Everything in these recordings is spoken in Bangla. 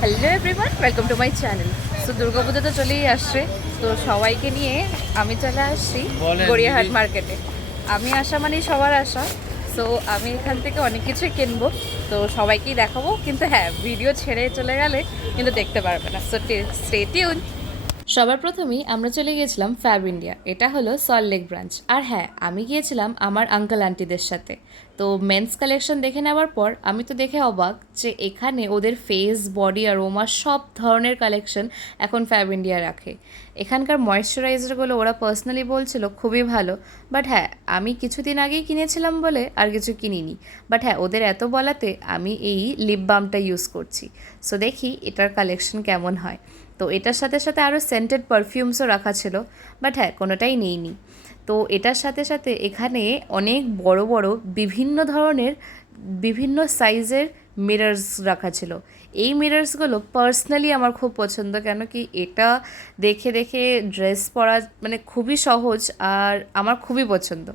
Hello everyone, welcome to my channel. So Durga Puja তো চলেই আসছে, তো সবাইকে নিয়ে আমি চলে আসছি গড়িয়াহাট মার্কেটে। আমি আসা মানেই সবার আসা। সো আমি এখান থেকে অনেক কিছুই কিনবো, তো সবাইকেই দেখাবো। কিন্তু হ্যাঁ, ভিডিও ছেড়ে চলে গেলে কিন্তু দেখতে পারবে না। So stay tune. সবার প্রথমেই আমরা চলে গিয়েছিলাম ফ্যাব ইন্ডিয়া, এটা হলো সল্টলেক ব্রাঞ্চ। আর হ্যাঁ, আমি গিয়েছিলাম আমার আঙ্কেল আন্টিদের সাথে। তো মেন্স কালেকশন দেখে নেওয়ার পর আমি তো দেখে অবাক যে এখানে ওদের ফেস, বডি আর ওমার সব ধরনের কালেকশন এখন ফ্যাব ইন্ডিয়া রাখে। এখানকার ময়েশ্চারাইজারগুলো ওরা পার্সোনালি বলছিল খুবই ভালো। বাট হ্যাঁ, আমি কিছুদিন আগেই কিনেছিলাম বলে আর কিছু কিনিনি। বাট হ্যাঁ, ওদের এত বলাতে আমি এই লিপ বামটা ইউজ করছি। সো দেখি এটার কালেকশন কেমন হয়। তো এটার সাথে সাথে আরও সেন্টেড পারফিউমসও রাখা ছিল, বাট হ্যাঁ, কোনোটাই নেইনি। তো এটার সাথে সাথে এখানে অনেক বড় বড় বিভিন্ন ধরনের বিভিন্ন সাইজের মিরর্স রাখা ছিল। এই মিরর্সগুলো পার্সোনালি আমার খুব পছন্দ, কেন কি এটা দেখে দেখে ড্রেস পরা মানে খুবই সহজ আর আমার খুবই পছন্দ।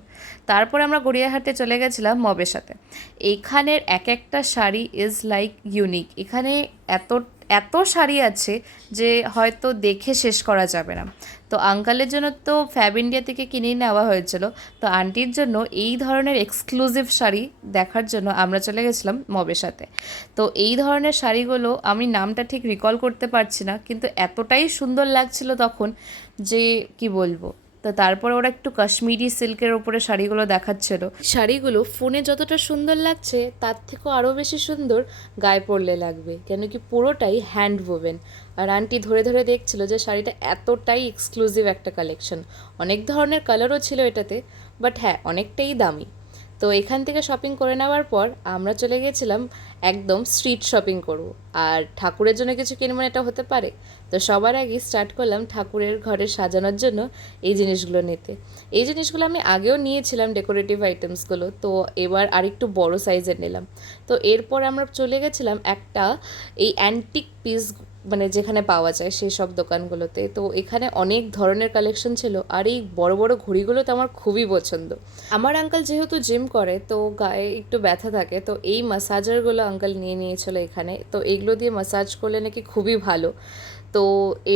তারপর আমরা গড়িয়াহাটে চলে গেছিলাম মবের সাথে। এইখানের এক একটা শাড়ি ইজ লাইক ইউনিক। এখানে এত এত শাড়ি আছে যে হয়তো দেখে শেষ করা যাবে না। তো আঙ্কালের জন্য তো ফ্যাব ইন্ডিয়া থেকে কিনেই নেওয়া হয়েছিল। তো আন্টির জন্য এই ধরনের এক্সক্লুসিভ শাড়ি দেখার জন্য আমরা চলে গেছিলাম মবের সাথে। তো এই ধরনের শাড়িগুলো আমি নামটা ঠিক রিকল করতে পারছি না, কিন্তু এতটাই সুন্দর লাগছিল তখন যে কি বলবো। তো তারপরে ওরা একটু কাশ্মীরি সিল্কের ওপরে শাড়িগুলো দেখাচ্ছিল। শাড়িগুলো ফোনে যতটা সুন্দর লাগছে তার থেকেও আরও বেশি সুন্দর গায়ে পরলে লাগবে, কেন কি পুরোটাই হ্যান্ড ওভেন। আর আন্টি ধরে ধরে দেখছিল যে শাড়িটা এতটাই এক্সক্লুসিভ একটা কালেকশন। অনেক ধরনের কালারও ছিল এটাতে, বাট হ্যাঁ, অনেকটাই দামি। তো এখান থেকে শপিং করে নেওয়ার পর আমরা চলে গেছিলাম একদম স্ট্রিট শপিং করব। আর ঠাকুরের জন্য কিছু কিনবো না, এটা হতে পারে? তো সবার আগে স্টার্ট করলাম ঠাকুরের ঘরে সাজানোর জন্য এই জিনিসগুলো নিতে। এই জিনিসগুলো আমি আগেও নিয়েছিলাম, ডেকোরেটিভ আইটেমসগুলো, তো এবার আরেকটু বড় সাইজের নিলাম। তো এরপর আমরা চলে গেছিলাম একটা এই অ্যান্টিক পিস মানে যেখানে পাওয়া যায় সেই সব দোকানগুলোতে। তো এখানে অনেক ধরনের কালেকশন ছিল, আর এই বড় বড় ঘড়িগুলো তো আমার খুবই পছন্দ। আমার আঙ্কেল যেহেতু জিম করে, তো গায়ে একটু ব্যথা থাকে, তো এই মাসাজারগুলো আঙ্কেল নিয়ে নিয়েছিল এখানে। তো এগুলো দিয়ে মাসাজ করলে নাকি খুবই ভালো। তো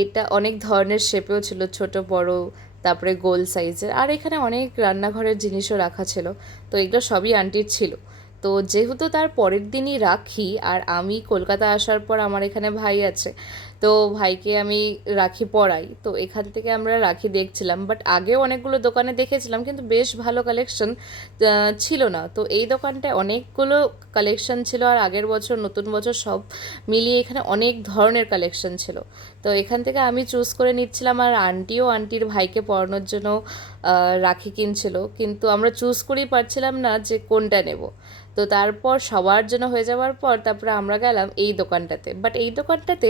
এটা অনেক ধরনের শেপেও ছিল, ছোট বড়, তারপরে গোল সাইজের। আর এখানে অনেক রান্নাঘরের জিনিসও রাখা ছিল। তো এগুলো সবই আন্টির ছিল। তো যেহেতু তার পরের দিনই রাখি, আর আমি কলকাতা আসার পর আমার এখানে ভাই আছে, তো ভাইকে আমি রাখি পরাই। তো এখান থেকে আমরা রাখি দেখছিলাম, বাট আগেও অনেকগুলো দোকানে দেখেছিলাম কিন্তু বেশ ভালো কালেকশন ছিল না। তো এই দোকানটায় অনেকগুলো কালেকশন ছিল, আর আগের বছর নতুন বছর সব মিলিয়ে এখানে অনেক ধরনের কালেকশন ছিল। তো এখান থেকে আমি চুজ করে নিচ্ছিলাম, আর আন্টিও আন্টির ভাইকে পরানোর জন্য রাখি কিনছিল, কিন্তু আমরা চুজ করেই পারছিলাম না যে কোনটা নেব। তো তারপর সবার জন্য হয়ে যাওয়ার পর তারপরে আমরা গেলাম এই দোকানটাতে। বাট এই দোকানটাতে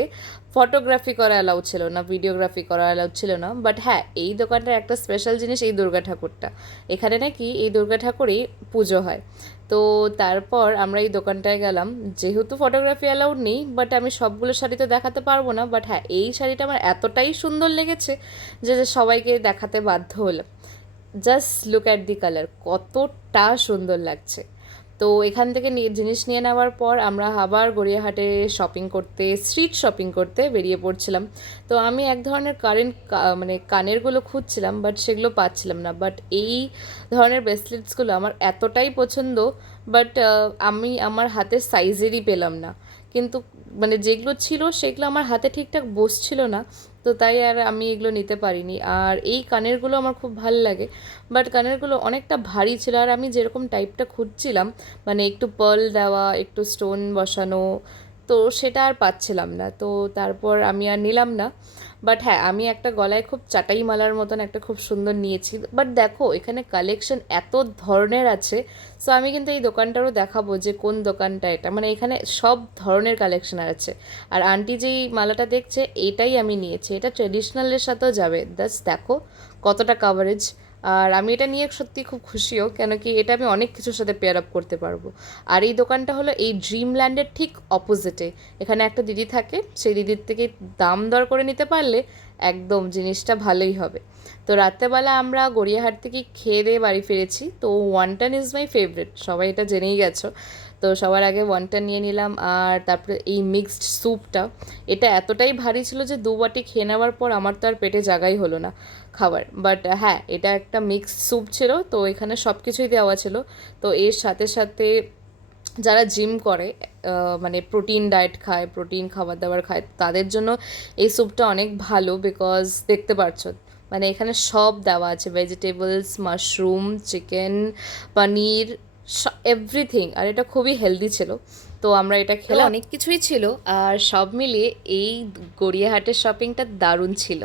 ফটোগ্রাফি করা অ্যালাউ ছিল না, ভিডিওগ্রাফি করা অ্যালাউ ছিল না। বাট হ্যাঁ, এই দোকানটার একটা স্পেশাল জিনিস এই দুর্গা ঠাকুরটা। এখানে নাকি এই দুর্গা ঠাকুরই পুজো হয়। তো তারপর আমরা এই দোকানটায় গেলাম। যেহেতু ফটোগ্রাফি অ্যালাউড নেই, বাট আমি সবগুলো শাড়ি তো দেখাতে পারবো না। বাট হ্যাঁ, এই শাড়িটা আমার এতটাই সুন্দর লেগেছে যে সবাইকে দেখাতে বাধ্য হলাম। Just look at the colour, কতটা সুন্দর লাগছে। তো এখান থেকে জিনিস নিয়ে নেওয়ার পর আমরা আবার গড়িয়াহাটে শপিং করতে, স্ট্রিট শপিং করতে বেরিয়ে পড়ছিলাম। তো আমি এক ধরনের মানে কানেরগুলো খুঁজছিলাম, বাট সেগুলো পাচ্ছিলাম না। বাট এই ধরনের ব্রেসলেটসগুলো আমার এতটাই পছন্দ, বাট আমি আমার হাতের সাইজেরই পেলাম না। কিন্তু মানে যেগুলো ছিল সেগুলো আমার হাতে ঠিকঠাক বসছিল না, তো তাই আর আমি এগুলো নিতে পারিনি। আর এই কানেরগুলো আমার খুব ভালো লাগে, বাট কানেরগুলো অনেকটা ভারী ছিল, আর আমি যেরকম টাইপটা খুঁজছিলাম মানে একটু পার্ল দেওয়া, একটু স্টোন বসানো, তো সেটা আর পাচ্ছিলাম না। তো তারপর আমি আর নিলাম না। বাট হ্যাঁ, আমি একটা গলায় খুব চাটাই মালার মতন একটা খুব সুন্দর নিয়েছি। বাট দেখো এখানে কালেকশন এত ধরনের আছে। সো আমি কিন্তু এই দোকানটারও দেখাবো যে কোন দোকানটা এটা, মানে এখানে সব ধরনের কালেকশন আছে। আর আন্টি যেই মালাটা দেখছে এটাই আমি নিয়েছি, এটা ট্রেডিশনালের সাথেও যাবে। দেখো কতটা কাভারেজ। আর আমি এটা নিয়ে সত্যি খুব খুশিও, কেন কি এটা আমি অনেক কিছুর সাথে পেয়ার আপ করতে পারবো। আর এই দোকানটা হলো এই ড্রিমল্যান্ডের ঠিক অপোজিটে। এখানে একটা দিদি থাকে, সেই দিদির থেকে দাম দর করে নিতে পারলে একদম জিনিসটা ভালোই হবে। তো রাত্রেবেলা আমরা গড়িয়াহাট থেকে খেয়ে দিয়ে বাড়ি ফিরেছি। তো ওয়ানটান ইজ মাই ফেভারিট, সবাই এটা জেনেই গেছো। তো সবার আগে ওয়ানটা নিয়ে নিলাম, আর তারপরে এই মিক্সড স্যুপটা, এটা এতটাই ভারী ছিল যে 2 বাটি খেয়ে নেওয়ার পর আমার তো আর পেটে জায়গাই হলো না খাবার। বাট হ্যাঁ, এটা একটা মিক্সড স্যুপ ছিল, তো এখানে সব কিছুই দেওয়া ছিল। তো এর সাথে সাথে যারা জিম করে, মানে প্রোটিন ডায়েট খায়, প্রোটিন খাবার দাবার খায়, তাদের জন্য এই স্যুপটা অনেক ভালো। বিকজ দেখতে পারছো মানে এখানে সব দেওয়া আছে, ভেজিটেবলস, মাশরুম, চিকেন, পনির, এভরিথিং। আর এটা খুবই হেলদি ছিল, তো আমরা এটা খেলাম। অনেক কিছুই ছিল, আর সব মিলিয়ে এই গড়িয়াহাটের শপিংটা দারুণ ছিল।